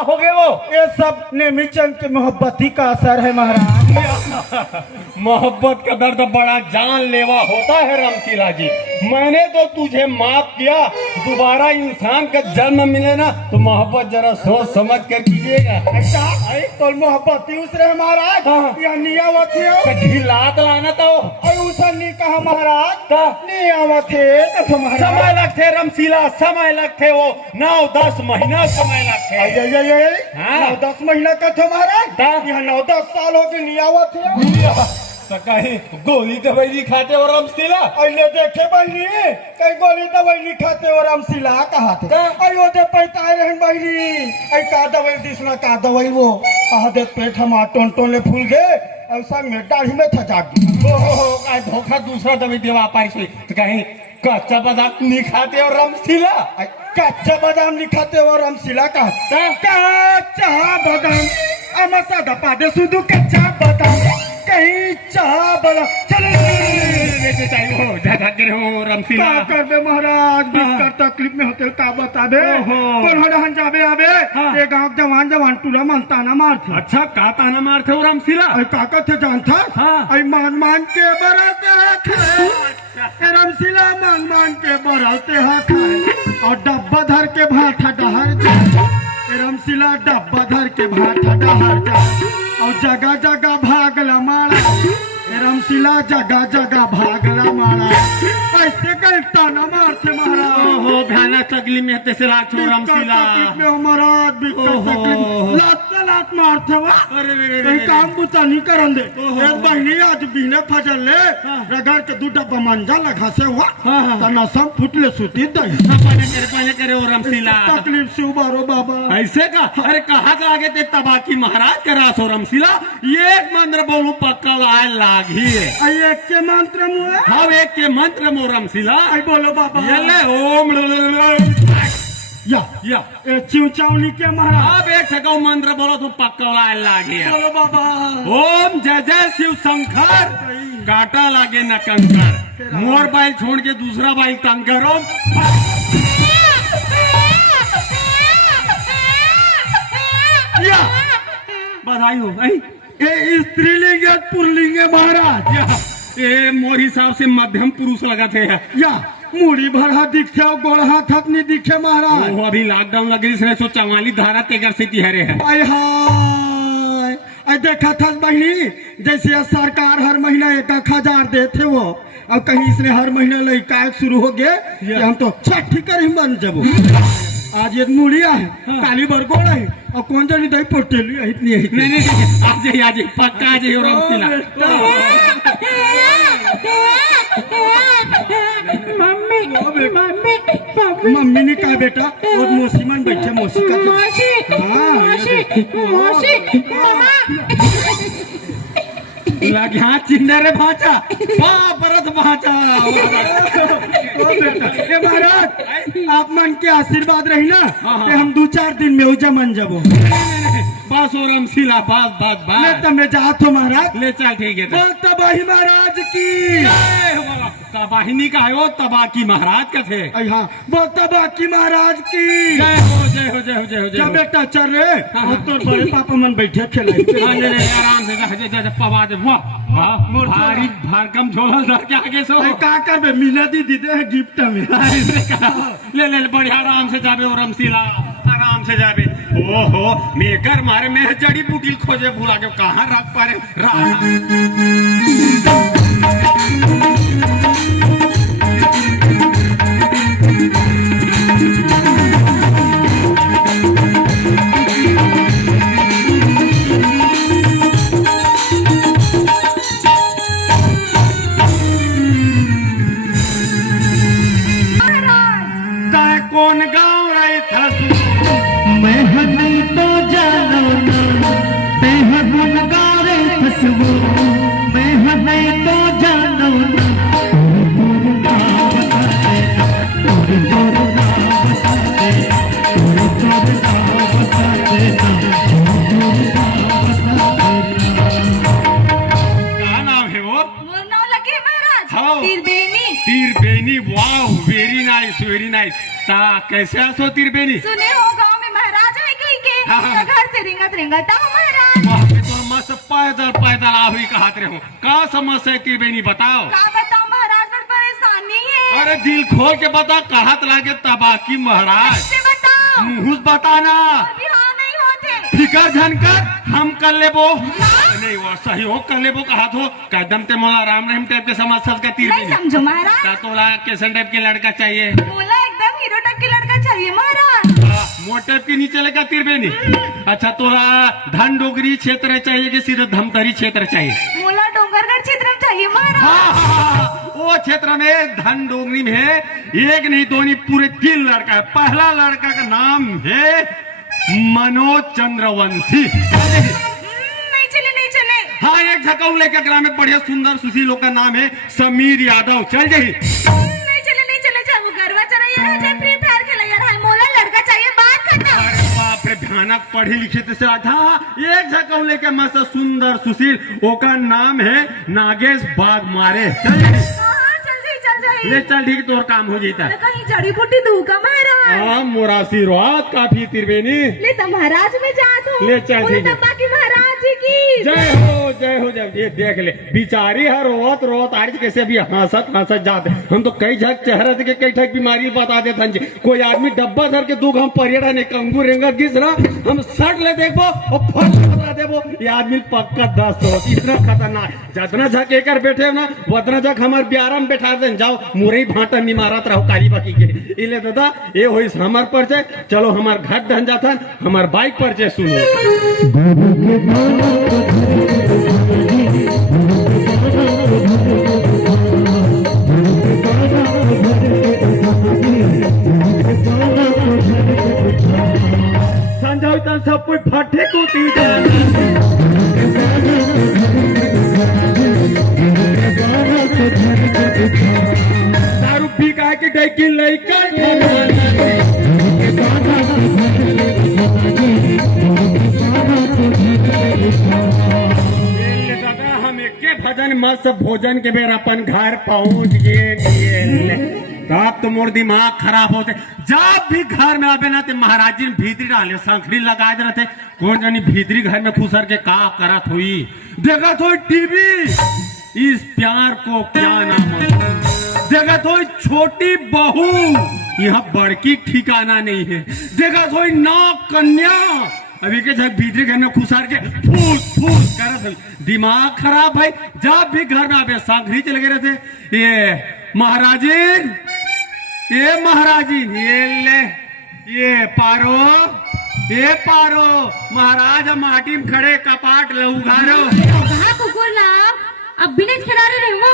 हो गए वो? ये सब नेमीचंद की मोहब्बती का असर है महाराज। मोहब्बत का दर्द बड़ा जानलेवा होता है रमशीला जी। मैंने तो तुझे माफ किया, दोबारा इंसान का जन्म मिले ना तो मोहब्बत जरा सोच समझ कर कीजिएगा। तो मोहब्बती उसरे महाराज हाँ। या नियावत है ढिलात लाना तो उसा नहीं कहा महाराज का नियावत है तो समय महाराज लगते रमशीला, समय लगते वो 9-10 महीना समय लगते। हाँ। 9-10 महीना का थे महाराज। ता? यहाँ 9-10 साल हो गए नियावत है। तो कहीं गोली दवाई खाते हो रमशीला? अले देखे बहनी कई गोली दवाई नहीं खाते और हम सिला कहा थे अयो दे पैता रहन बहनी आई का दवाई दिसना का दवाई वो कहा दे पेट हम टोन टोन ले फूल गए ऐसा में दाढ़ी में थचा दी। ओहो काय धोखा दूसरा दवाई देवा पारी से तो कहीं कच्चा बादाम नहीं खाते हो रमशीला? कच्चा बादाम नहीं खाते और हम सिला कहा कच्चा बादाम अमसा दपा दे सुधु कच्चा बादाम कहीं चाह बादाम चलो ज्यादा गिरे हो रमशीला। क्या कर दे महाराज बिकर तकलीफ में होते का बता दे कौन हड़हन जाबे आबे ये गांव जवान जवान टूरा मानता ना मारते। अच्छा का ताना मारते हो रमशीला? काका थे जानता आई मान मान के बराते हैं रमशीला मान मान के बराते हैं और डब्बा धर के भाठा डहर जाए रमशीला डब्बा धर के भाठा डहर जाए और जगह जगह भागला मारा रमशीला जगह जगह भागला मारा ऐसे कई ताना मारते महाराज। ओहो भयानक तकलीफ में तेरे रात हो रमशीला। महाराज लात लात मारते हुआ कहीं काम बुता नहीं करन दे एक बहनी आज बिने फजल ले रगड़ के दू डब्बा मंजा लगा से हुआ तना सब फुटले सुती दई पहले करे हो रमशीला। तकलीफ से उबारो बाबा ऐसे का अरे कहा का आगे ते तबाकी महाराज करा सो रमशीला एक मंत्र बोलू पक्का लाए लागी है। एक के मंत्र मुए हाँ एक के मंत्र मो रमशीला आई बोलो बाबा ये ओम या चिवचावनी के महाराज अब एक ठकाऊ मंत्र बोलो तो पक्का लाए लागी है। बोलो बाबा ओम जय जय शिव शंकर काटा लागे न कंकर मोर बाइल छोड़ के दूसरा बाइल तंग करो। बधाई हो भाई ये स्त्रीलिंग या पुरलिंग है महाराज ये मोर हिसाब से मध्यम पुरुष लगा थे या मुड़ी भरा दिखे और गोड़ हाथ नहीं दिखे महाराज। वो अभी लॉकडाउन लगी इसने सो 44 धारा तेगर से तिहरे है। आय हाय आई देखा था बहनी जैसे सरकार हर महीना 1,000 देते वो और कहीं इसने हर महीना लड़का शुरू हो गए हम तो छठी कर ही बन जब आज ये मुड़िया है काली बरगोड़ है और कौन जानी दही पोटेली है इतनी नहीं आज पक्का आज हो रमशीला। मम्मी मम्मी मम्मी ने कहा बेटा और मौसी मन बैठे मौसी का मौसी मौसी लगे हाँ चिंदरे भाचा परत भाचा ये महाराज आप मन के आशीर्वाद रही ना कि हम 2-4 दिन में उजा मन जबो बस हो रमशीला बस बस मैं बस तो मैं जात हो महाराज ले चल ठीक है बोल तबाही महाराज की तबाहिनी का है वो तबाकी महाराज का थे। हाँ बोल तबाकी महाराज की जय हो जय हो जय हो जय हो जय क्या हो। बेटा चल रहे तो बड़े पापा मन बैठे खेला आराम से पवा दे वाह वाह भारी भरकम झोल धर के आगे सो का कर बे मीना दी दे है गिफ्ट में ले ले बढ़िया आराम से जाबे और रमशीला आराम से जाबे। ओहो मेकर मारे में जड़ी बूटी खोजे भूला के कहाँ रख पा कौन गाँव रही था मैं नहीं तो जानो ना बेहद गारे फसवो मैं नहीं तो जानो ना क्या नाम है वो? मोर नाम लगे महाराज हाँ। तीरबेनी। वाह वेरी नाइस ता कैसे आसो तीरबेनी? सुने हो गांव में महाराज है कहीं के से रिंगत रिंगत आओ महाराज। वाह तो मस्त पैदल पैदल आहुई कहत रहे हो का समस्या है त्रिवेणी बताओ। का बताओ महाराज, बड़ परेशानी है। अरे दिल खोल के बता कहत लागे तबाकी महाराज। कैसे बताओ? मुँह बताना अभी हाँ नहीं होते। फिकर झनकर हम कर लेबो नहीं वो सहयोग कर लेबो कहत हो कदम ते मोला राम रहीम टाइप के समाज सद का नहीं त्रिवेणी समझो महाराज। का तोला कैसन टाइप के लड़का चाहिए। बोला एकदम हीरो टाइप के लड़का चाहिए महाराज। मोटे के नीचे लगा त्रिवेणी। अच्छा तोला धन डोगरी क्षेत्र चाहिए कि सीधे धमतरी क्षेत्र चाहिए। बोला डोंगरगढ़ क्षेत्र में चाहिए महाराज। हाँ, वो क्षेत्र में धन डोगरी में है एक नहीं दो नहीं पूरे 3 लड़का है। पहला लड़का का नाम है मनोज चंद्रवंशी। नहीं चले नहीं चले। हाँ एक झकाऊ लेकर ग्राम में बढ़िया सुंदर सुशील का नाम है समीर यादव चल जाही। नहीं चले चाहे वो गरबा चढ़ाइया रहे चाहे फ्री फायर खेलैया रहे, मोला लड़का चाहिए, बात खत्म। अरे बाप रे भयानक पढ़े लिखे थे था एक झकाऊ लेके मस्त सुंदर सुशील ओका नाम है नागेश बाग मारे चल जाही। चल जाइए। ले चल ठीक तोर काम हो जाता। कहीं जड़ी बूटी दूँ का महाराज। हाँ मोरा आशीर्वाद काफी त्रिवेणी। ले तो महाराज में जात हो। ले चल ठीक है। बाकी महाराज जी की जय हो जब ये देख ले बिचारी है रोत रोत आज कैसे अभी हंसत जाते। हम तो कई झक चेहरा के कई ठक बीमारी बता देते हैं जी। कोई आदमी डब्बा धर के दूध हम पर्यटन कंगू रेंगत गिस रहा हम सट ले देखबो और फट बता देबो ये आदमी पक्का 10 हो इतना खतरनाक। जितना झक एक बैठे हो ना उतना झक हमारे ब्यारा में बैठा दे जाओ मुरई भाटा निमारत रहो काली बाकी के इले दादा ये हो हमार परिचय। चलो हमार घर धन जाता हमार बाइक परिचय सुनो। संजय तन सब कोई फटे को दी दारू पी का के डेकी लइका हम एक भजन मस्त भोजन के बेर अपन घर पहुंच गए। रात तो मोर दिमाग खराब होते जब भी घर में आवे ना ते महाराज जी भीतरी डाले संखड़ी लगा दे रहते कौन जानी भीतरी घर में खुसर के का करत हुई देखत हो टीवी। इस प्यार को क्या नाम देखत हो छोटी बहू यहाँ बड़की ठिकाना नहीं है। देखत हो नाक कन्या अभी के जब भीतरी घर में खुसार के फूस फूस करत दिमाग खराब भाई। जब भी घर में आवे संखड़ी चले गए रहते ये महाराजी ये पारो महाराज माटी में खड़े कपाट लउघारो कहाँ कुकुर लाओ अब बिना खिलारे रहे हो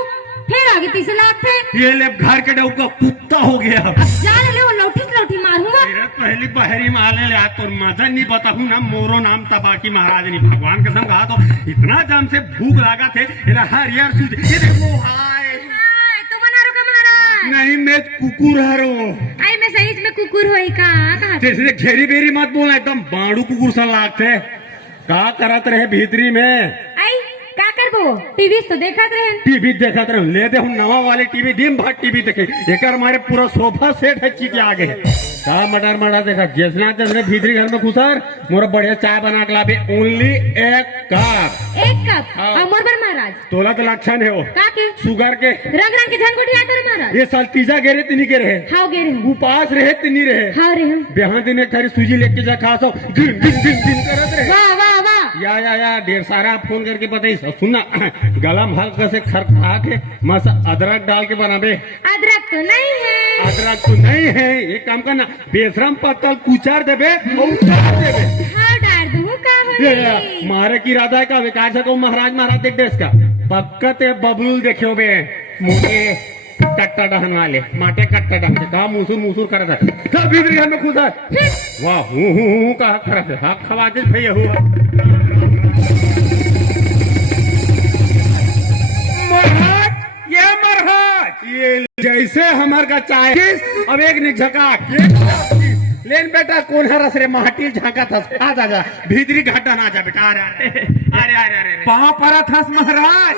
फिर आगे तीसरे लाख थे। ये ले घर के डऊ का कुत्ता हो गया। अब जान ले वो लौटी मारूंगा। मेरा पहली बहरी मारने ले तो मजा नहीं बताऊं ना मोरो नाम तबाकी महाराज नहीं भगवान कसम कहा तो इतना जम से भूख लगा थे हरियर सूझ ये देखो हाय तो बना रो का महाराज नहीं मैं कुकुर हरो आई मैं सही में कुकुर होई का कहा जैसे घेरी बेरी मत बोलना एकदम बाड़ू कुकुर सा लागते का करत रहे भीतरी में आई का करबो टीवी तो देखत रहे टीवी देखत रहे ले दे हम नवा वाले टीवी दिन भर टीवी देखे एक हमारे पूरा सोफा सेट है ची के आगे का मटर देखा जैसना जैसे भीतरी घर में घुसर मोरा बढ़िया चाय बना के लाबे ओनली 1 कप हाँ। अमर बर महाराज तोला तो लक्षण है वो का के शुगर के रंग रंग के झनगोटी आकर महाराज ये साल तीजा गेरे तिनी के रहे हाउ गे रहे उपास रहे तिनी रहे हाउ रे बिहान दिन एक थारी सूजी लेके जा खा सो दिन करत रहे वाह वाह वाह या ढेर सारा फोन करके बताई सुनना गलम हल्का से खरखा के मस्त अदरक डाल के बनाबे। अदरक तो नहीं है अदरक तो नहीं है ये काम करना बेशरम पत्तल कुचार देबे और उतार देबे हाँ डाल दूँ का है मारे की इरादा है का विकास को महाराज देख देश का पक्कत है बबलूल देखो बे मुझे कट्टा डहन वाले माटे कट्टा डहन से कहा मुसूर करत है सब भीतरी घर में खुदा वाह हूँ कहा करत है हाँ खवाते भैया हुआ ये जैसे हमार का चाय अब एक ने झका लेन बेटा कौन है रसरे माटी झाका था आ जा भीतरी घाटा ना जा बेटा अरे पाँव परा थस महाराज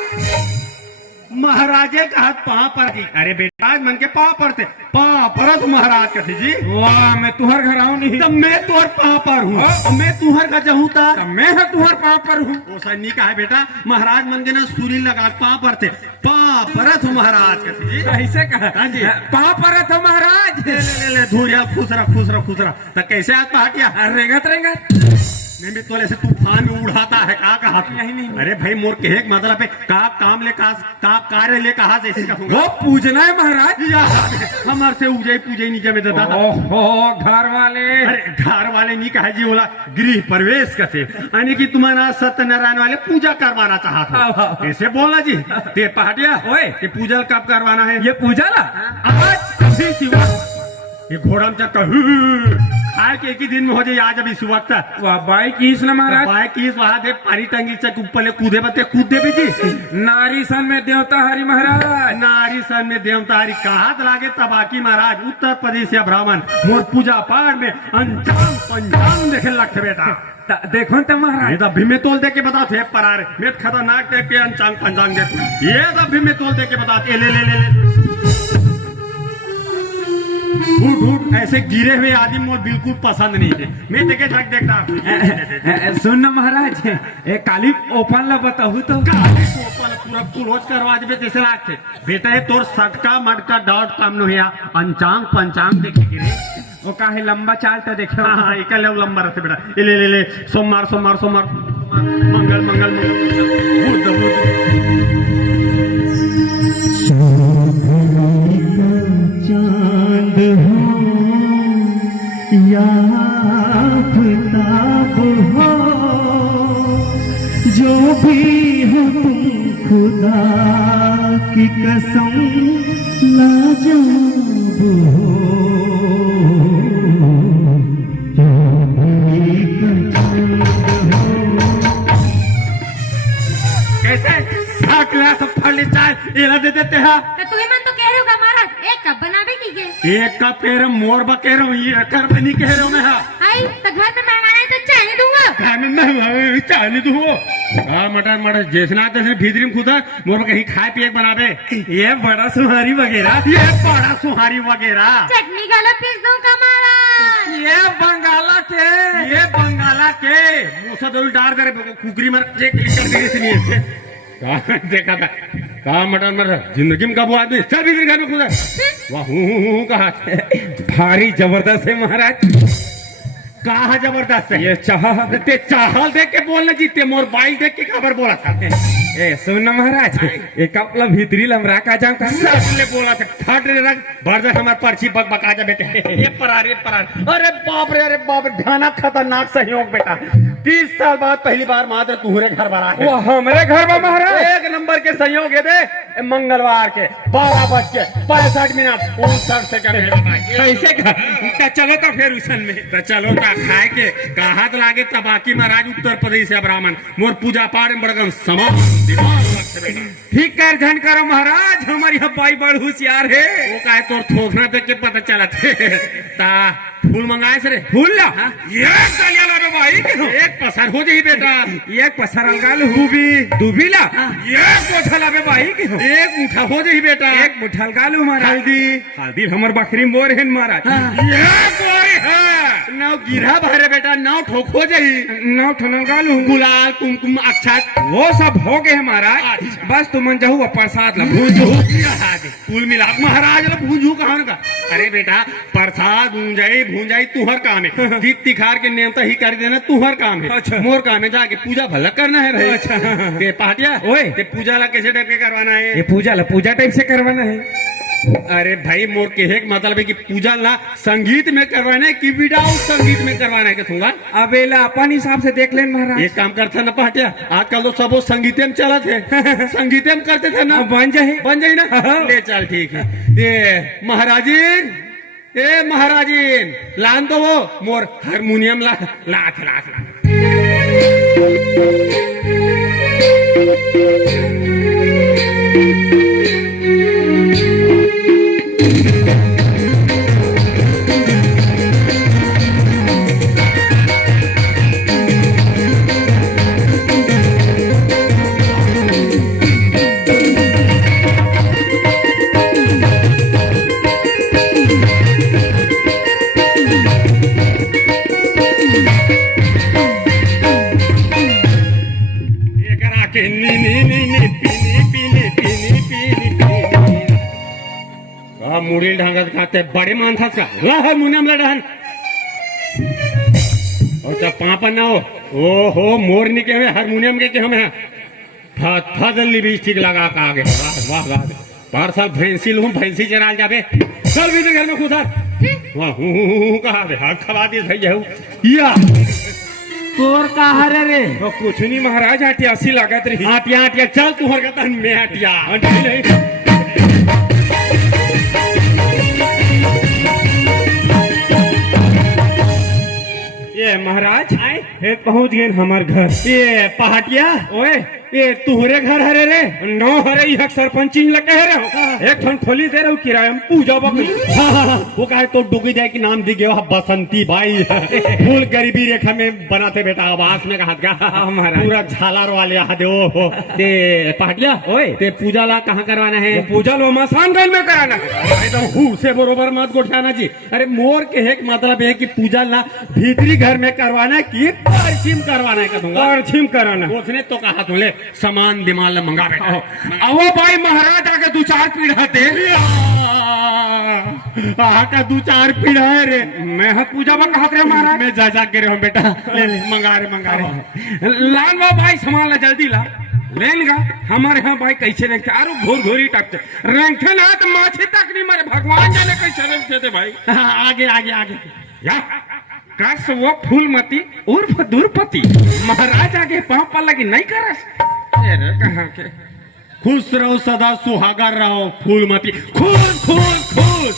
महाराजे का हाथ पाँव पर थी। अरे बेटा मन के पाँव पर थे, पाँव पर तो महाराज का थी जी। वाह, मैं तुहर घर आऊं नहीं, तब मैं तोहर पाँव पर हूँ, मैं तुहर का जहूँ था, मैं है तुहर पाँव पर हूँ। वो सन्नी का है बेटा, महाराज मन के ना सूली लगा पाँव पर थे, पाँव पर तो महाराज का थी जी। ऐसे कहा? हाँ जी। पाँव पर तो महाराज। ले धूरिया खुश रहा। तो कैसे आज पहाटिया रेंगत नहीं तोले से तूफान में उड़ाता है का कहा? नहीं। अरे भाई मोर कहे के मतलब है का काम ले का कार्य ले कहा जैसे कहूँगा वो पूजना है महाराज। हमार से पूजे नहीं जमे देता था। ओहो, घर वाले। अरे घर वाले नहीं कहा जी, बोला गृह प्रवेश का थे, यानी कि तुम्हारा सत्यनारायण वाले पूजा करवाना चाहता। कैसे बोला जी ते पहाटिया? ओए, ये पूजा कब करवाना है? ये पूजा ला आज अभी शिवा ये घोड़ा में चक्कर खाए के एक ही दिन में हो जाए। आज अभी सुबह तक वाह बाई किस न महाराज। बाय की वहां दे पानी टंगी चक ऊपर कूदे बते कूद दे जी। नारी सन में देवता हरि महाराज। नारी सन में देवता हरि कहा लागे तबाकी महाराज। उत्तर प्रदेश या ब्राह्मण मोर पूजा पाठ में अंजाम पंजाम देखे लगते बेटा। देखो तो महाराज, ये तो अभी में तोल दे के बता थे परारे में खतरनाक देख के अंचांग पंजांग देख। ये तो अभी में तोल दे के बताते ले ढूंढ ऐसे गिरे हुए आदमी मोर बिल्कुल पसंद नहीं है। मैं देखे झक देखता सुन न महाराज, एक काली ओपन ला बताहू तो पूरा क्लोज करवा देवे जैसे लागते बेटा। ये तोर सटका मटका डॉट काम नो है अंचांग पंचांग देखे गिरे वो काहे लंबा चाल तो देखो। हाँ एक लंबा रहते बेटा। ले सोमवार मंगल बुध चांद हो या आफताब हो, जो भी हो तुम खुदा की कसम लाजवाब हो। कैसे क्लास फल चाय एला दे देते हैं। तो तू ही मन तो कह रहे हो महाराज एक कप बनावे की के एक का पैर मोर बा कह रहा हूँ, ये कर नहीं कह रहा हूँ मैं। आई तो घर में मेहमान आए तो चाय नहीं दूंगा। घर में मैं चाय नहीं दूँ। मटर जैसना तैसे भीतरी में खुदा मोर कहीं खाए पिए बनावे। ये बड़ा सुहारी वगैरह, ये बड़ा सुहारी वगैरह चटनी गाला पीस दूं का महाराज। ये बंगाला के, ये बंगाला के मुसा दो डार करे कुकरी मर जे क्लिक कर सुनिए देखा था कहा मटर जिंदगी में कब वो आदमी चल भीतरी घर में खुदा वाह कहा भारी जबरदस्त है महाराज। कहा जबरदस्त है ये चाहल देख के बोलना जीते मोर बाइल देख के खबर बोला था। ए सुन न महाराज, एक कपला भीतरी लमरा का जाऊं का सबले बोला था फट रे रख भर हमार पर्ची बक बका जा बेटे। ये परार अरे बाप रे भयानक खतरनाक सहयोग बेटा। 30 साल बाद पहली बार मात्र तुम्हारे घर बना है। वो हमारे घर में महाराज एक नंबर के सहयोग है दे मंगलवार के 12:65 59 सेकंड। ऐसे का चलो तो फिर उसन में तो चलो का खाए के कहा तो लागे तबाकी महाराज। उत्तर प्रदेश से ब्राह्मण मोर पूजा पाठ में बड़गम समान दिमाग लगते बेटा। ठीक कर झन करो महाराज, हमारी हवाई बड़ होशियार है। वो का तोर थोकना देख के पता चला ता फूल मंगाए से रे फूल ला ये डालिया ला भाई एक पसार हो जाई बेटा। एक पसार अलगाल दूबी ला ये कोठा ला भाई एक मुठा हो जाई बेटा। एक मुठा अलगालू महाराज। हल्दी हमर बकरी मोर है महाराज। ये कोई है नाव गिरा भरे बेटा, नाव ठोक हो जाई। नाव ठनल गालू गुलाल कुमकुम अक्षत वो सब हो गए महाराज। बस तुम जाऊ प्रसाद ला भूंजू कुल मिला महाराज ला भूंजू कहाँ का। अरे बेटा प्रसाद भूंजाई तुहर काम है। जीत तिखार के नेमता ही कर देना तुहर काम है। अच्छा। मोर काम है जाके पूजा भला करना है भाई। अच्छा। ते पहाटिया ओए ते पूजा ला कैसे टाइप के करवाना है? ये पूजा टाइप से करवाना है। अरे भाई मोर कहे का मतलब है कि पूजा ला संगीत में करवाना है कि विदाउट संगीत में करवाना है के थूंगा। अबेला अपन हिसाब से देख लेन महाराज। एक काम करता ना पहाटिया आजकल तो सब संगीते में चला थे संगीते में करते थे ना। बन जाए ना ले चल ठीक है। ये महाराजीन लान तो वो मोर हारमोनियम लाख पिनी नी नी नी पिनी पिनी पिनी पिनी पिनी का मुड़ी ढांगत खाते बड़े मानसास का ला हारमोनियम ला डहन और जब पापा ना हो ओहो मोरनी के हमें हारमोनियम के हमें था लिपस्टिक लगा का आगे वाह वाह वाह बार साल भैंसी लूं भैंसी चराल जाबे चल भी घर में खुदार वाह हूं कहा बे हाथ खवा दिए भैया या तोर का हरे रे तो कुछ नहीं महाराज हटियासी लागत रही हटिया हटिया चल तू हर कहता मैं हटिया हटिया नहीं ये महाराज आए पहुंच गए हमार घर ये पहाटिया ओए ये तुहरे घर हरे रे नो हरे यह सरपंची लगे है रे एक ठन खोली दे रहे किराया में पूजा बकरी वो कहे तो डुगी जाए की नाम दी गयो बसंती बाई फूल गरीबी रेखा में बनाते बेटा आवास में कहा महाराज पूरा झालर वाले आ दे ओ ते पहाटिया ओए ते पूजा ला कहाँ करवाना है पूजा लो मसान गल में कराना एकदम हु से बरोबर मत गोठाना जी अरे मोर के एक मतलब है कि पूजा ला भीतरी घर में करवाना की पश्चिम करवाना है कहूंगा पश्चिम कराना उसने तो कहा तुले सामान दिमाग मंगा बेटा अवो भाई महाराज आके 2-4 पीढ़ा दे आका 2-4 पीढ़ा है रे मैं पूजा में कहा रे महाराज मैं जा के रहा हूँ बेटा ले ले मंगा रे लाल वो भाई सामान ला जल्दी ला लेगा हमारे यहाँ भाई कैसे रखते आरो घोर घोरी टकते रंगते ना तो माछी तक नहीं मारे भगवान जाने कैसे रखते थे भाई आगे आगे आगे या कस वो फूलमती उर्फ दूरपति महाराज आगे पाँव पर लगी नहीं करस कहाँ के खुश रहो सदा सुहागर रहो फूलमती खुश खुश खुश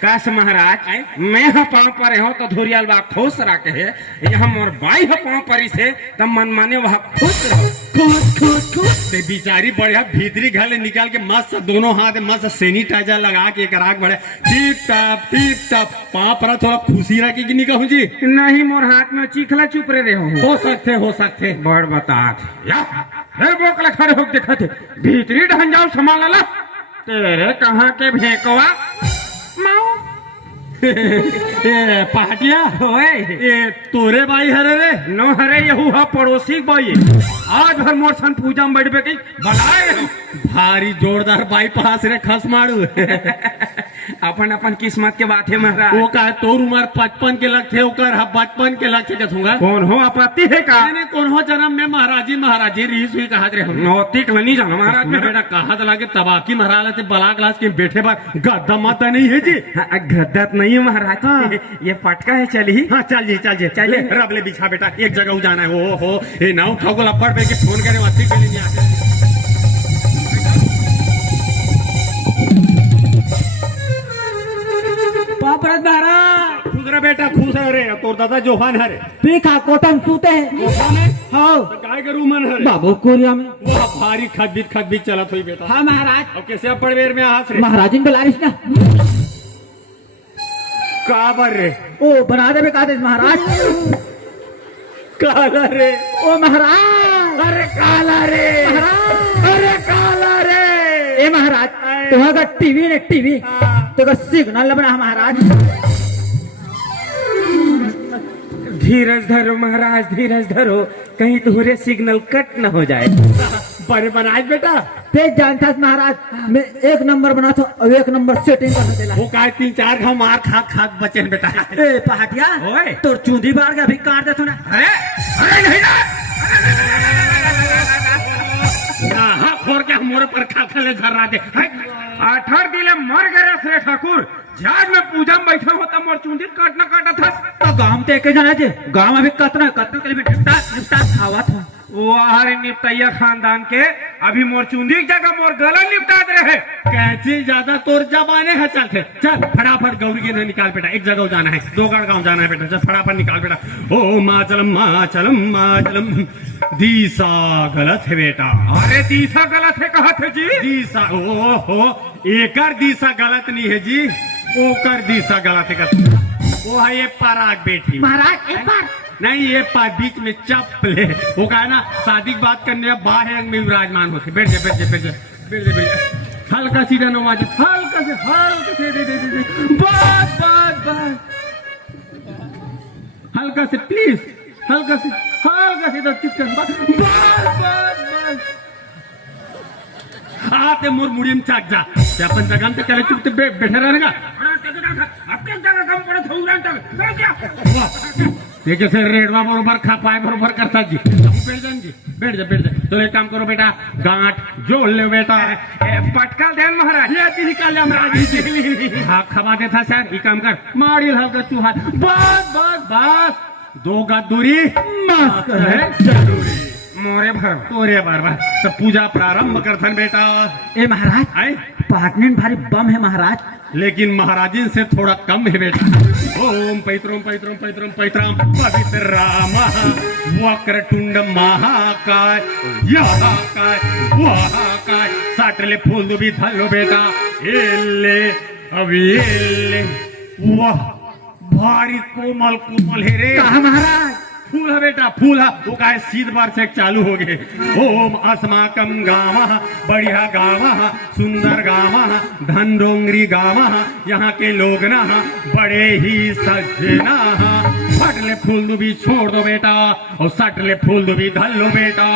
काश महाराज मैं हाँ पाँव पर हो तो धुरियाल बा खुश रखे है यहाँ मोर बाई है पाँव पर से तब मन माने वहाँ खुश रहो खुश खुश खुश बेचारी बढ़िया भीतरी घर निकाल के मस्त दोनों हाथ मस्त सैनिटाइजर लगा के एक राख बढ़े टीप टाप पाँव पर थोड़ा खुशी रखी कि नहीं कहूँ जी नहीं मोर हाथ में चीखला चुप रहे हो सकते बड़ बता बोकला खड़े हो देखा थे भीतरी ढहन जाओ संभाल ला तेरे कहाँ के भेकवा माओ पहाटिया होए ये तोरे भाई हरे रे नो हरे यहू हा पड़ोसी भाई आज भर मोर सन पूजा में बैठ पे भलाए भारी जोरदार भाई पास रे खस मारू अपन अपन किस्मत के बात है महाराज वो का तोर उम्र 55 के लग थे ओकर 55 के लग थे कहूंगा कौन हो आपत्ति है का नहीं कौन हो जन्म में महाराजी रीस हुई कहा रे हम नौतिक नहीं जाना महाराज में बेटा कहा लगे तबाकी महाराज से बला क्लास के बैठे पर गद्दा माता नहीं है जी गद्दा नहीं है महाराज ये पटका है चली हाँ चलिए रब ले बिछा बेटा एक जगह जाना है हो ये नाव ठोको लपड़ पे के फोन करे मस्ती के लिए आके पापरत बहरा खुश रह बेटा खुश है रे तोर दादा जोहान है रे पीखा कोटम सूते हैं हाँ काय के रूमन है बाबू कोरिया में वो भारी खदबीत चलत हुई बेटा हाँ महाराज अब कैसे पड़वेर में हाथ रे महाराजिन बुलारिस ना काबर रे ओ बना दे कादेश महाराज काला रे ओ महाराज अरे काला रे अरे काला रे ए महाराज तुम्हारा टीवी ने टीवी तो सिग्नल बना महाराज धीरज धरो महाराज धीरज धरो कहीं तुम्हारे सिग्नल कट न हो जाए बड़े बनाज बेटा तेज जानता महाराज मैं 1 नंबर बना था और 1 नंबर सेटिंग करना देला वो काय 3-4 घाव मार खा बचे बेटा ए पहाटिया ओए तोर चूंदी बार के अभी काट देतो ना अरे नहीं ना हाँ खोर के हमारे पर खा ले घर राते 18 दिले मर गए श्री ठाकुर जहाज में पूजा में बैठा होता मोर चूंदी काटना काटा था तो गांव ते के जाना चे गांव अभी कतना के लिए निपटा आवा था वो हरे निपटैया खानदान के अभी मोर चूंदी की जगह मोर गला निपटा दे रहे कैसे ज्यादा तोर जबाने है चलते चल फटाफट गौरी के निकाल बेटा एक जगह जाना है 2 गांव जाना है बेटा चल फटाफट निकाल बेटा ओ माचलम दीसा गलत है बेटा अरे दीसा गलत है कहा थे जी दीसा ओहो एकर दीसा गलत नहीं है जी ओकर दीसा गलत है वो है ये पराग बेटी महाराज एक बार नहीं ये बीच में चप ले वो कहा ना शादी की बात करने में बाहर अंग में विराजमान होते बैठ जा हल्का सीधा नमाज हल्का से दे बस हल्का से प्लीज हल्का से 10 बस ते मोर मुड़ी में चाक जा ते अपन जगह पे चले चुप बैठे रहेगा ते कैसे रेडवा बरोबर खा पाए बरोबर करता जी बैठ जान जी बैठ जा तो एक काम करो बेटा गांठ जोड़ ले बेटा पटका देन महाराज ये निकाल महाराज हाँ खवा देता सर ये काम कर मारी हल्का चूहा बस 2 गज दूरी मस्त है जरूरी मोरे भर तोरे बार तो पूजा प्रारंभ करथन बेटा ए महाराज आए पाटने में भारी बम है महाराज लेकिन महाराजिन से थोड़ा कम है बेटा ओम पैत्रम पवित्र राम वक्रतुंड महाकाय यहाकाय वहाकाय साटले फूल दुबी धलो बेटा एले अवेले वाह भारी कोमल है रे कहा महाराज फूल है बेटा फूल है वो का सीध बार से चालू हो गए ओम अस्माकम गावा बढ़िया गावा सुंदर गावा धन डोंगरी गावा यहाँ के लोग ना बड़े ही सजना फटले फूल दुबी छोड़ दो बेटा और सटले फूल दुबी धल लो बेटा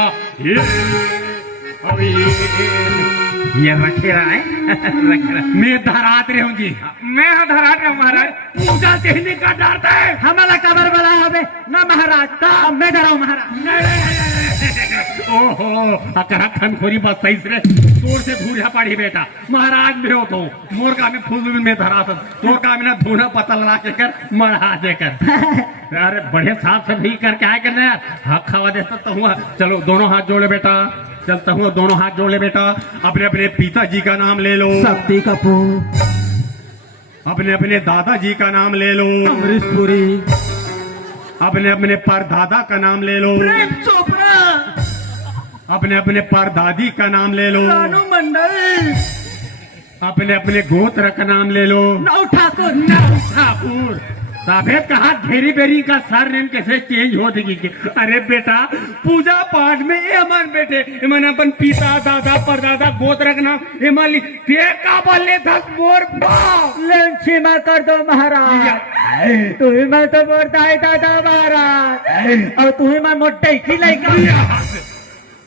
ये रखे रहा है रखे रहा मैं धरात रहूंगी मैं धरा रहा महाराज पूजा कहने का डरता है हमारा कबर बड़ा हवे ना महाराज तो मैं डराऊ महाराज ओहो अकरा खनखोरी बस सही से तोर से धूरिया पड़ी बेटा महाराज में हो तो मोर का में फूल में धरा था तोर का में ना धूना पतल ला के कर मढ़ा दे कर अरे बड़े साफ सफाई करके आए करना यार हाथ खावा देता तो हुआ चलो दोनों हाथ जोड़े बेटा चलता हुआ दोनों हाथ जोड़ ले बेटा अपने अपने पिताजी का नाम ले लो शक्ति कपूर अपने अपने दादाजी का नाम ले लो अमरीशपुरी अपने अपने परदादा का नाम ले लो प्रेम चोपड़ा अपने अपने परदादी का नाम ले लो रानू मंडल अपने अपने गोत्र का नाम ले लो नौ ठाकुर ठाकुर साफेद का हाथ घेरी बेरी का सर नेम कैसे चेंज हो देगी अरे बेटा पूजा पाठ में ये मन बेटे मन अपन पिता दादा परदादा गोत्र का नाम ये मान ली का बोले धक मोर बाप क्षमा कर दो महाराज तू ही मैं तो बोलता है दादा महाराज और तू ही मैं मोटे की लड़का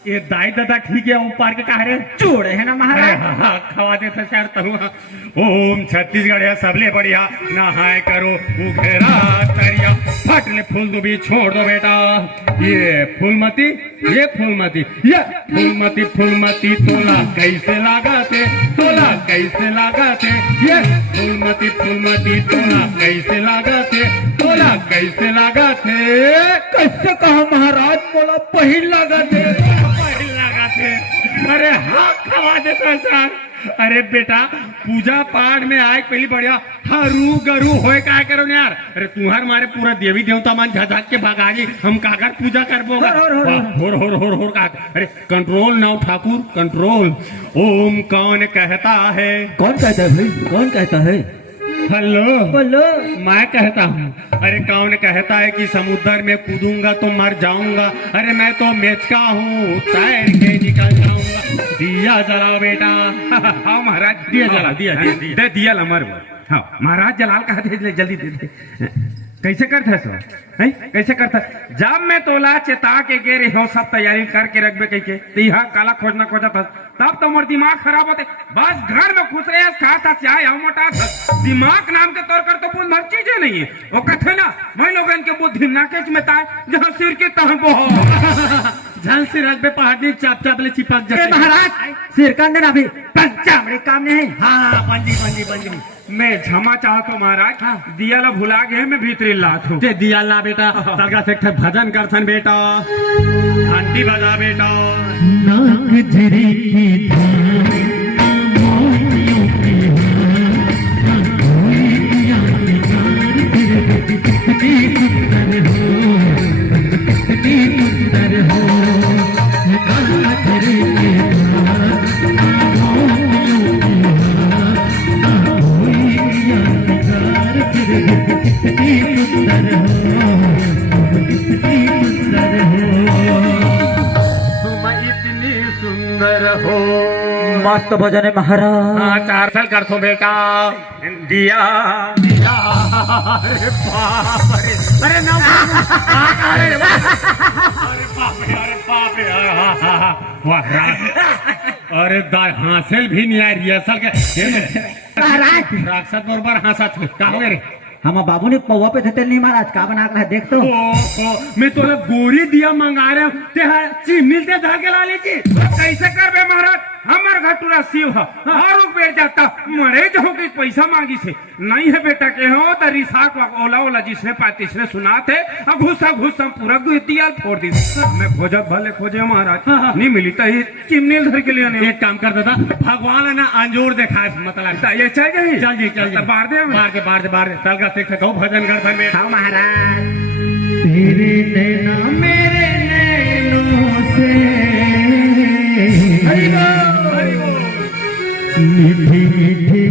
ये दाई दादा ठीक है ऊपर के कहा रे जोड़े है ना महाराज खवा दे सर तहुआ ओम छत्तीसगढ़ है सबले बढ़िया नहाए करो उघेरा तरिया फटले फूल दुबी छोड़ दो बेटा ये फूलमती ये फूलमती तोला कैसे लगाते ये फूलमती तोला कैसे लगाते कैसे कहा महाराज बोला पहिल लगाते अरे हाथ खवा देता सर अरे बेटा पूजा पाठ में आए पहली बढ़िया हरू गरू होए क्या करो यार अरे तुम्हार मारे पूरा देवी देवता मान झझक के भागागी हम काकर पूजा करबो होर का अरे कंट्रोल नाउ ठाकुर कंट्रोल ओम कौन कहता है कौन कहता है हेलो बोलो मैं कहता हूँ अरे कौन कहता है कि समुद्र में कूदूंगा तो मर जाऊंगा अरे मैं तो मेचका हूँ तैर के निकल जाऊंगा दिया जलाओ बेटा हाँ महाराज दिया जला दिया लमर हाँ महाराज जलाल कहा दे जल्दी दे कैसे करता सर कैसे करता जब मैं तोला चेता के गेरे हो सब तैयारी करके रखबे कह के यहाँ काला खोजना खोजा था तब तो मोर दिमाग खराब होते बस घर में खुश रहे खाता चाय मोटा दिमाग नाम के तौर कर तो बुद्ध हर चीजें नहीं है वो कथे ना मैं लोगन के बुद्धि नाकेच में ताए जहाँ सिर के तहन बहुत झल से रखबे पहाड़ी चाप चाप ले चिपक जाते महाराज सिर का अंदर अभी पंचामड़ी काम नहीं हाँ पंजी मैं क्षमा चाहता हूँ महाराज दिया ला भुला गए मैं भीतरी लात हूँ दिया ला बेटा तलगा से भजन करथन बेटा घंटी बजा बेटा मस्त भजन है महाराज हाँ 4 साल कर थो बेटा दिया अरे बाप रे अरे ना अरे बाप रे वाह अरे हासिल भी नहीं आए रिहर्सल के महाराज राक्षस बरोबर हंसत का हो रे हम बाबू ने पौवा पे थे नहीं महाराज का बना कर देख तो मैं तोला गोरी दिया मंगा रहा हूँ ते चिमनी ते धर के ला लीजिए कैसे करबे महाराज हमार घर टूरा शिव है हर रुक बैठ जाता मरे जो के पैसा मांगी से नहीं है बेटा के हो तो रिसाक ओला ओला जिसने पातिसने सुना थे अब घुसा पूरा गुतियाल फोड़ दी मैं खोजा भले खोजे महाराज नहीं मिली तो ये चिमनी धर के लिए नहीं एक काम कर देता भगवान है ना अंजोर देखा मतलब ये चाहिए चल जी बाहर दे बाहर दे तल का देख सको भजन कर में हाँ महाराज तेरे नैना मेरे नैनों से मीठी मीठी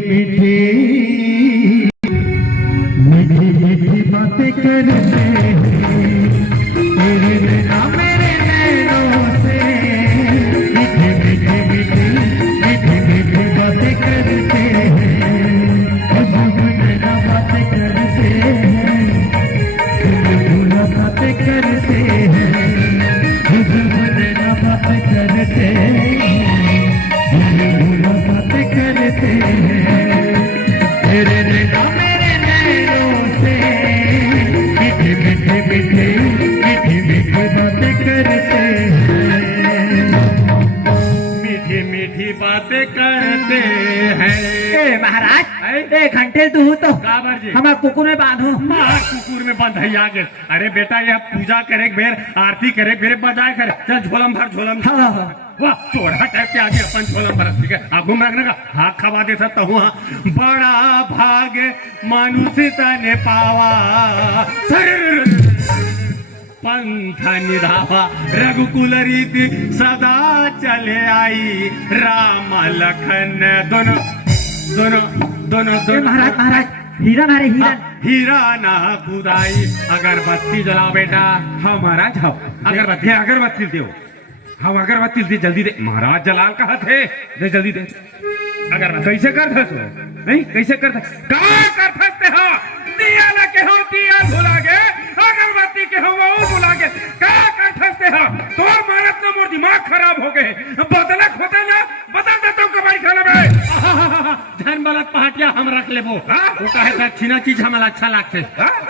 मीठी मीठी बातें करते हैं तेरे नैना मेरे नैनों से मीठी मीठी मीठी मीठी मीठी बातें करते हैं खुशबू नैना बातें करते हैं खुशबू बातें करते हैं खुशबू नैना बातें करते हैं बातें करते हैं तेरे नैना मेरे नैनों से मीठी मीठी मीठी मीठी मीठी बातें करते मीठी मीठी बातें करते हैं हैं महाराज एक घंटे तू तो काबर जी हमारा कुकुर में बांधो मार कुकुर में बंध है आगे अरे बेटा यह पूजा करे बेर आरती करे बेर बजाए करे चल झोलम भर हाँ वाह चोरा टाइप के आगे अपन झोलम भर ठीक है आगू में रखने का हाथ खवा दे सकता हूँ बड़ा भाग मनुष्य ने पावा पंथ निधावा रघुकुल रीति सदा चले आई राम लखन दोनों दोनों दोनों दोनों महाराज हीरा मारे हीरा हीरा ना बुदाई अगरबत्ती जला बेटा हाँ महाराज हाँ अगरबत्ती दो हाँ अगरबत्ती दे जल्दी दे महाराज जलाल कहा थे दे जल्दी दे अगरबत्ती कैसे कर थे नहीं कैसे कर सकते हो दिया न के हो दिया भुला गे अगरबत्ती के हो वो भुला गे क्या कर सकते हो तो मारत न मोर दिमाग खराब हो गए बदला खोते ना बता देता हूँ कमाई खाना में धन बलत पहाटिया हम रख ले वो कहे दक्षिणा चीज हमें अच्छा लगते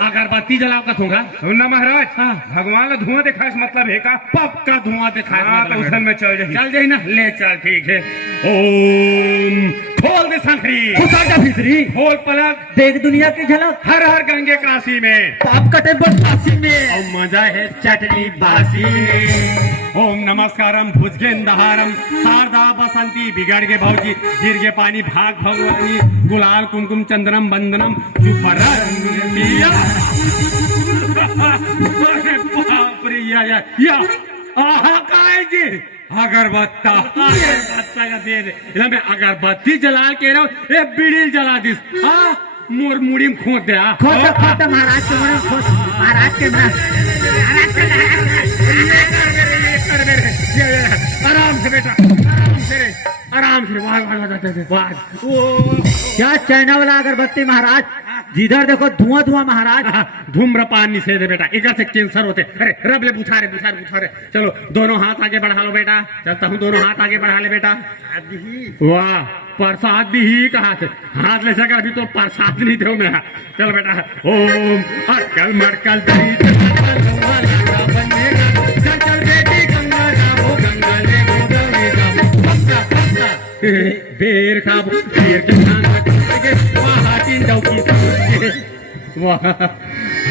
अगरबत्ती जलाओ का दूंगा सुनना महाराज भगवान का धुआं दिखाए मतलब है का पक्का धुआं दिखाए तो उसन में चल जाए ना ले चल ठीक है ओम खोल दे शंखरी फिसरी खोल पलक देख दुनिया की झलक हर हर गंगे काशी में पाप कटे काशी में और मजा है चटनी बासी में ओम नमस्कारम भुजगेंदहारम शारदा बसंती बिगड़ के भौजी गिर के पानी भाग भगवानी गुलाल कुमकुम चंदनम बंदनम जी अगरबत्ता का दे दे मैं अगरबत्ती जला के रहा हूँ एक बीड़ी जला दिस मोर मुड़ी में खोद दे खोद महाराज के मुड़ी खोद महाराज के आराम से बेटा आराम से क्या चाइना वाला अगरबत्ती महाराज जिधर देखो धुआं धुआं महाराज धूम्रपान निषेध है बेटा इधर से कैंसर होते अरे रब ले बुछारे चलो दोनों हाथ आगे बढ़ा लो बेटा चलता हूँ दोनों हाथ आगे बढ़ा ले बेटा वाह प्रसाद भी ही कहा थे हाथ ले सकर अभी तो प्रसाद नहीं दो मेरा चलो बेटा ओम अटकल मटकल चल बेटी गंगा जाओ गंगा ले बेर खाबो बेर के वाह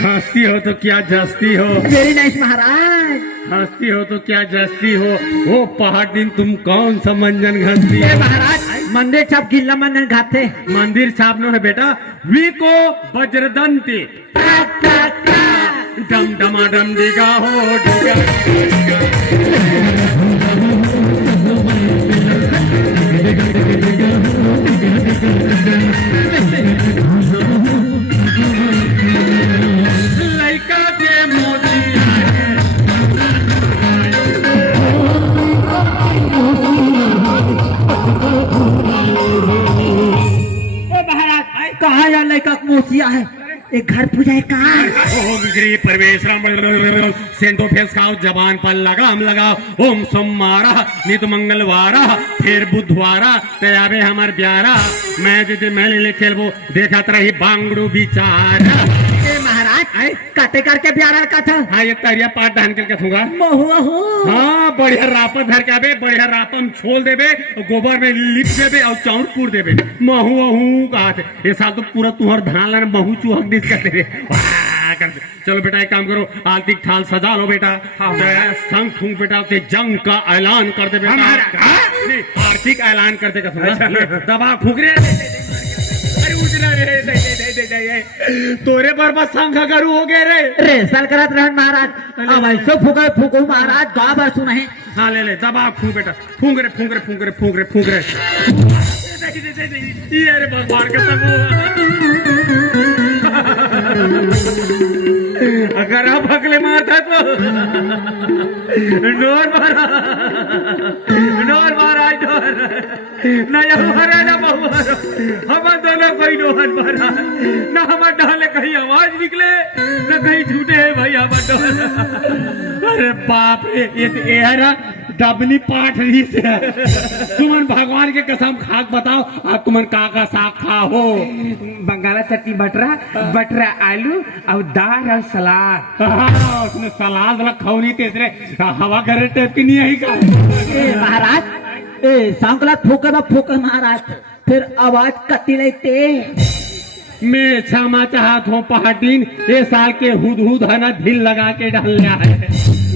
हंसती हो तो क्या जस्ती हो वेरी नाइस महाराज हंसती हो तो क्या जस्ती हो वो पहाड़ दिन तुम कौन सा मंजन घसती है महाराज मंदिर छाप गिल्ला मंजन घाते मंदिर छाप नो है बेटा वी को वज्रदंती डम डमा डम डिगा हो लइका दे मोदी महाराज कहा या लड़का मोसिया है एक घर पूजा है कहाँ ओम गृह प्रवेश राम सेंटो फेस खाओ जबान पर लगाम लगाओ ओम सोमवारा नित मंगलवारा फिर बुधवारा तयाबे हमार ब्यारा मैं दीदी मैं ले खेलबो देखा रही बांगड़ू बिचारा ए महाराज काटे करके प्यारा का था हाँ ये तरिया पाट धान करके थूंगा महुआ हो हाँ बढ़िया रापा धर के आबे बढ़िया रापन छोल देबे गोबर में लिप देबे और चाउर पूर देबे महू अहू कहा थे ये साल तो पूरा तुहर धान लाने महू चूहक दिस कर देबे वाह, कर दे। चलो बेटा एक काम करो आर्थिक थाल सजा लो बेटा संग फूंक बेटा ते जंग का ऐलान कर दे बेटा आर्थिक ऐलान कर देगा दबा फूक रे अरे उजला रे तोरे पर बस संघ करू हो गए रे रेसल करत रहन महाराज अब ऐसो फूका फूको महाराज गा बार सुनाहे हाँ ले दबा फूक बेटा फूक रे फूक रे फूक रे फूक रे फूक रे ये रे भगवान का अगर आप हकले मारता तो डोर मारा डोर ना हमारा ना बहु हम दोनों कोई डोर मारा ना हमारे डाले कहीं आवाज निकले ना कहीं झूठे है भाई हमारे डोर अरे बाप रे ये तो एहरा डबली पाठ रही से तुमन भगवान के कसम खाक बताओ आप तुमन का साग खा हो बंगाला चटनी बटरा आलू और दाल और सलाद उसने सलाद वाला खौनी तेसरे हवा करे टाइप की नहीं आई का ए महाराज ए सांकला फूके महाराज फिर आवाज कती लेते मैं क्षमा चाहत हूँ पहाड़ीन ये साल के हुद हना ढील लगा के डाल लिया है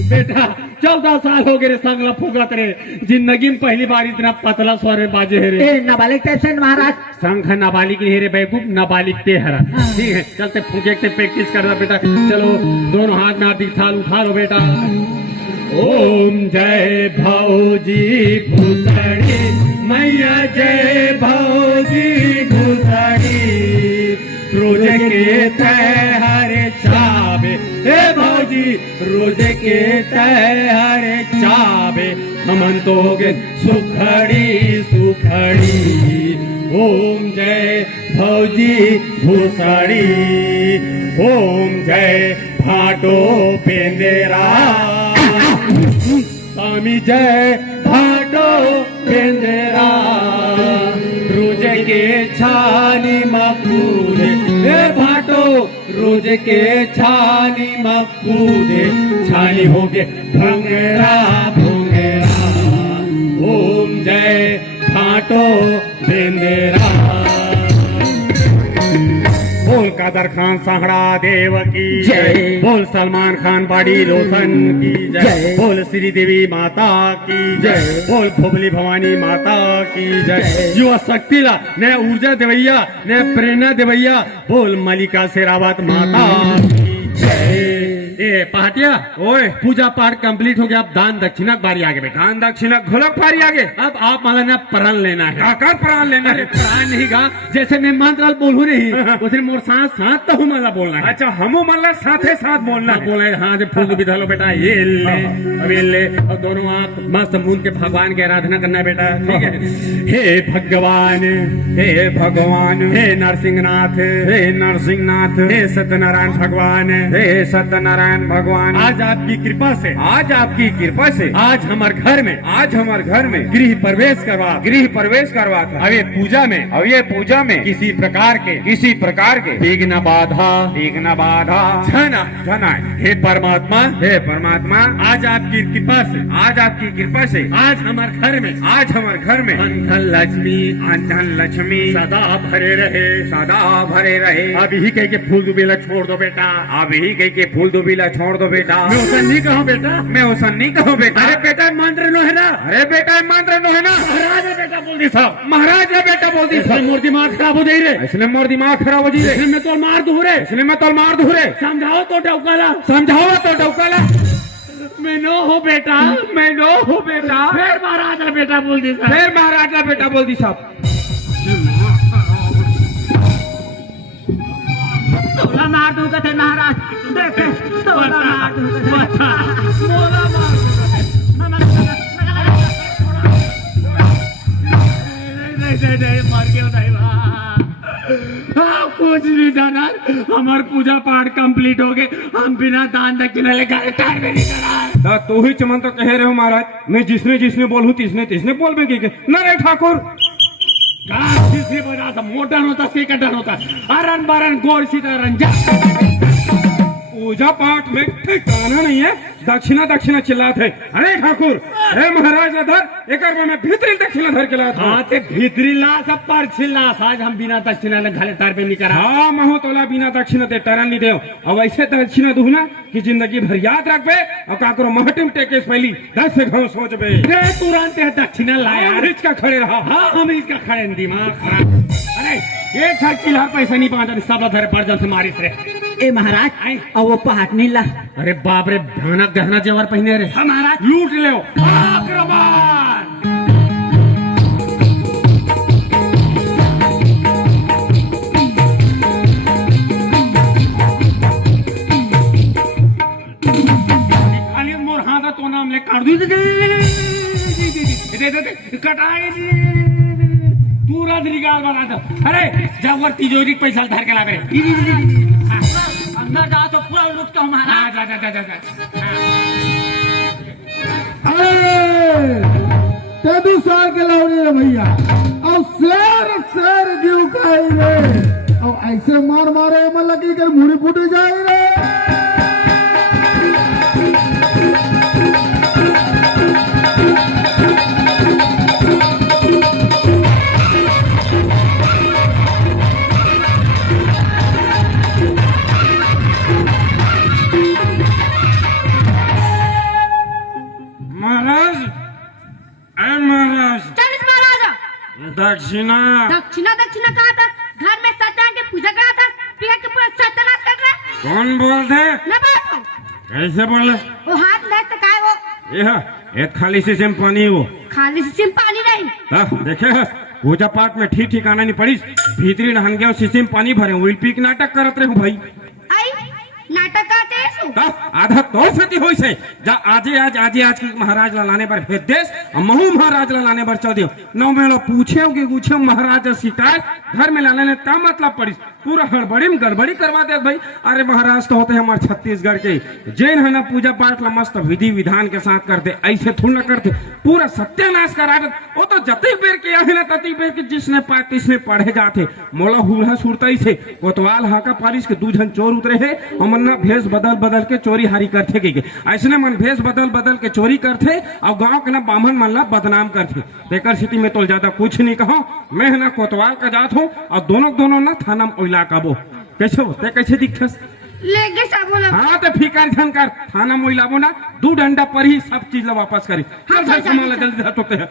बेटा 14 साल हो गए रे संगला फूकत रे जिंदगी में पहली बार इतना पतला स्वर में बाजे है रे ए नाबालिग टाइप से महाराज संघ नाबालिग नहीं है रे बेवकूफ नाबालिग ते हरा ठीक है चलते फूके के प्रैक्टिस कर रहा बेटा चलो दोनों हाथ में आरती थाल उठा लो बेटा ओम जय भौजी भूसड़ी मैया जय भौजी भूसड़ी रोज के तय हरे चाबे हे भौजी रोज के तय हरे चाबे हमन तो गे सुखड़ी ओम जय भौजी भूसड़ी ओम जय भाटो पेंदेरा स्वामी जय भाटो पेंदेरा रोज के छानी मकूदे हे भाटो रोज के छानी मकूदे छानी हो गए भंगेरा ओम जय भाटो पेंदेरा बोल कादर खान साहड़ा देव की जय बोल सलमान खान बाड़ी रोशन की जय बोल श्री देवी माता की जय बोल भोबली भवानी माता की जय युवा शक्तिला ने ऊर्जा देवैया ने प्रेरणा देवैया बोल मलिका शेरावत माता की जय ए पहाटिया ओए पूजा पाठ कंप्लीट हो गया अब दान दक्षिणा की बारी आगे बेटा दान दक्षिणा घोलक बारी आगे अब आप माला ना प्राण लेना है आकर प्राण लेना है प्राण नहीं गा जैसे मैं मंत्र बोलू नहीं उसने मोर साथ तो हम माला बोलना है अच्छा हमो माला साथे साथ बोलना बोले हाँ जब फूल बिधा लो बेटा ये ले अब ये ले और दोनों आप मस्त मून के भगवान की आराधना करना है बेटा ठीक है हे भगवान हे नरसिंहनाथ हे सत्यनारायण भगवान हे सत्यनारायण भगवान आज आपकी कृपा से आज हमारे घर में गृह प्रवेश करवा था अब ये पूजा में किसी प्रकार के विघ्न बाधा झना हे परमात्मा आज आपकी कृपा से आज हमारे घर में अंधन लक्ष्मी सदा भरे रहे अब ही कह के फूल दुबेला छोड़ दो बेटा छोड़ दो बेटा मैं उसे नहीं कहूँ बेटा अरे बेटा मंत्र नो है ना महाराज ने बेटा बोल दी साहब मोर दिमाग खराब हो जाई रे इसलिए मोर दिमाग खराब हो जाई रे मैं तो मार दूं रे समझाओ तो डौकाला मैं नो हो बेटा फिर महाराज ने बेटा बोल दी साहब तोला मार दूंगा थे महाराज देखे तोला मार दूंगा नहीं मर गया नहीं कुछ नहीं जाना हमार पूजा पाठ कंप्लीट हो गए, हम बिना दान दक्षिणा ले घरे टार में नहीं करा। दा तू ही चमन तो कह रहे हो महाराज, मैं जिसने जिसने बोलूं तिसने बोल भी के न रे ठाकुर। किसी वजह से मोटा होता से कटन होता, अरन बरन गोर सीता रंजा। पूजा पाठ में ठिकाना नहीं है, दक्षिणा दक्षिणा चिल्लात है। अरे ठाकुर, अरे महाराज अधर एक मैं भीतरी दक्षिणा धर के लाता हूं। हाँ ते भीतरी लाश अब पर छिल्लास, आज हम बिना दक्षिणा ले घरे टार पे नहीं करा। हाँ महो तोला बिना दक्षिणा दे टरन नहीं देव। अब ऐसे दक्षिणा दू ना कि जिंदगी भर याद रखबे और काकरो महटिम टेकेस पहली 10 से घाव सोचबे। रे तुरंत है दक्षिणा लाया। इसका खड़े रहा। हाँ हम इसका खड़े दिमाग खराब। अरे एक हर चिल्हार पैसा नहीं पाता, सब धरे पड़ जाते मारिस रे। ए महाराज और वो पहाड़ नीला। अरे बाप रे, भयानक गहना जेवर पहने रे। हमारा लूट ले आक्रमण। खाली मोर हाथ तो नाम ले काट दी कटाई पूरा निकाल बना दो। अरे जब तिजोरी पैसा धर के लावे अंदर जाओ तो पूरा लूट के हमारा। जा जा जा जा जा। ते भी सार के लावनी रे भैया, और शेर जीव खाई रे, और ऐसे मार मारे में लगी कर मुड़ी फूट जाए रे। महाराज, अरे महाराज, चालीस महाराजा दक्षिणा। दक्षिणा दक्षिणा कहा था, घर में सत्यान की पूजा करा था, पिया के पूरा सत्यानाश कर रहा। कौन बोलते? न बात कैसे बोले? वो हाथ ले तो काय वो यह एक खाली से सिम पानी वो खाली सिम पानी नहीं। देखे पूजा पाठ में ठीक ठिकाना नहीं पड़ी, भीतरी नहन गया सिसिम पानी भरे हुई पीक नाटक करत रहे भाई। आई नाटक आते हैं आधा तो सती हो से जा आज की महाराज ला लाने पर भेज देश और महू महाराज ला लाने पर चौदह नौ मेला पूछे महाराज शिकायत घर में लाने का मतलब पड़ी, पूरा हड़बड़ी में गड़बड़ी करवा दे भाई। अरे महाराज तो होते हैं हमारे छत्तीसगढ़ के, जैन है ना पूजा पाठ ला मस्त विधि विधान के साथ करते, ऐसे थोड़ा न करते, पूरा सत्यानाश करा दे। वो तो जती बेर किया है ना तती बेर के जिसने पाए तिसने पढ़े जाते। मोला हुड़ा सुरता से कोतवाल हाका पारिस के 2 जन चोर उतरे है, अमन्ना भेष बदल के चोरी हारी करते के ऐसने मन भेष बदल के चोरी करते और गांव के ना बामन मन ला बदनाम करते। तेकर स्थिति में तो ज्यादा कुछ नहीं कहो, मैं ना कोतवाल का जात हूँ और दोनों ना थाना में ओइला काबो। कैसे हो ते कैसे दिखस? लेगे सब बोला। हाँ तो फिकर झन कर, थाना में ओइलाबो ना 2 डंडा पर ही सब चीज ला वापस करी। हाँ, चल सामान ला जल्दी हटोते है।